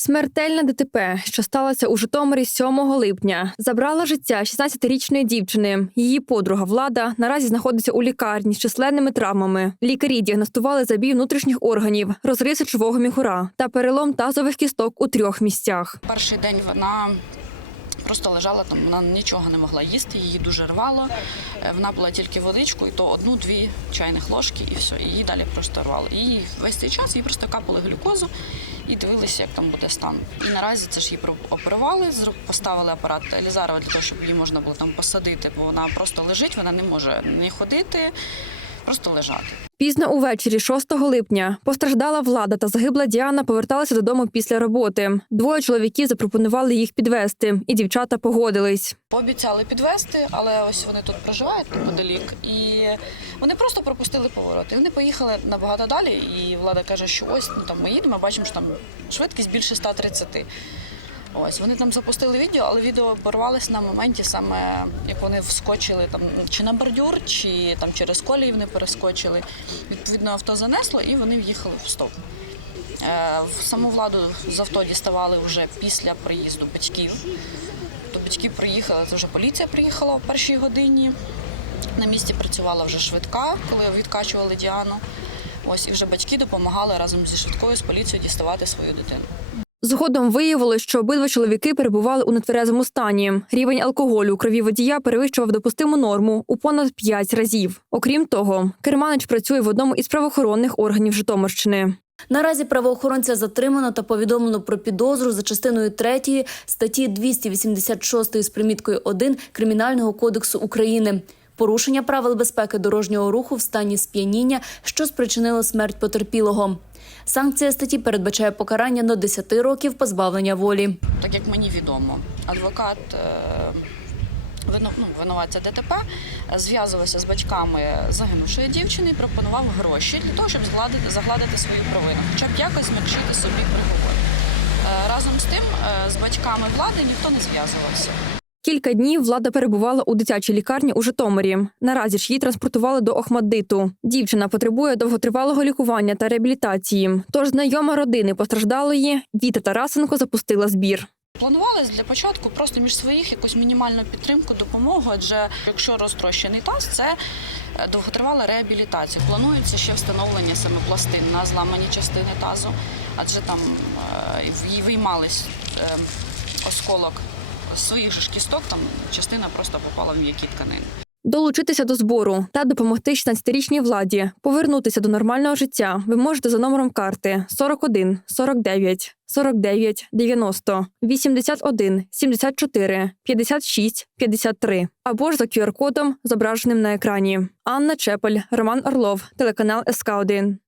Смертельне ДТП, що сталося у Житомирі 7 липня, забрала життя 16-річної дівчини. Її подруга влада наразі знаходиться у лікарні з численними травмами. Лікарі діагностували забій внутрішніх органів, розриси чвого міхура та перелом тазових кісток у трьох місцях. Перший день вона просто лежала там, вона нічого не могла їсти, її дуже рвало. Е, Вона була тільки водичку, і то одну-дві чайних ложки, і все. Її далі просто рвало. І весь цей час їй просто капали глюкозу і дивилися, як там буде стан. І наразі це ж її оперували, поставили апарат Елізарова для того, щоб її можна було там посадити, бо вона просто лежить, вона не може не ходити, просто лежати. Пізно увечері 6 липня постраждала влада та загибла Діана поверталася додому після роботи. Двоє чоловіків запропонували їх підвести, і дівчата погодились. Пообіцяли підвести, але ось вони тут проживають неподалік, і вони просто пропустили поворот. І вони поїхали набагато далі. І влада каже, що ось ну там ми їдемо, бачимо, що там швидкість більше 130. Ось вони там запустили відео, але відео порвалось на моменті, саме як вони вскочили там чи на бордюр, чи там через колії вони перескочили. Відповідно, авто занесло і вони в'їхали в стоп. Е, саму владу з авто діставали вже після приїзду батьків. То батьки приїхали, це вже поліція приїхала о першій годині. На місці працювала вже швидка, коли відкачували Діану. Ось і вже батьки допомагали разом зі швидкою з поліцією діставати свою дитину. Згодом виявилось, що обидва чоловіки перебували у нетверезому стані. Рівень алкоголю у крові водія перевищував допустиму норму у понад 5 разів. Окрім того, керманич працює в одному із правоохоронних органів Житомирщини. Наразі правоохоронця затримано та повідомлено про підозру за частиною 3 статті 286 з приміткою 1 Кримінального кодексу України. Порушення правил безпеки дорожнього руху в стані сп'яніння, що спричинило смерть потерпілого. Санкція статті передбачає покарання до 10 років позбавлення волі. Так як мені відомо, адвокат е, ну, винуватця ДТП е, зв'язувався з батьками загинувшої дівчини і пропонував гроші для того, щоб згладити, загладити свою провину, хоча б якось змягчити собі приговор. Е, Разом з тим, з батьками влади ніхто не зв'язувався. Кілька днів влада перебувала у дитячій лікарні у Житомирі. Наразі ж її транспортували до Охмаддиту. Дівчина потребує довготривалого лікування та реабілітації. Тож знайома родини постраждалої Віта Тарасенко запустила збір. Планували для початку просто між своїх якусь мінімальну підтримку, допомогу, адже якщо розтрощений таз, це е, довготривала реабілітація. Планується ще встановлення саме пластин на зламані частини тазу, адже там е, їй виймались е, осколок своїх ж кісток, там частина просто попала в м'які тканини. Долучитися до збору та допомогти 16-річній владі повернутися до нормального життя. Ви можете за номером карти 41 49 49 90 81 74 56 53 або ж за QR-кодом, зображеним на екрані. Анна Чепель, Роман Орлов, телеканал СК 1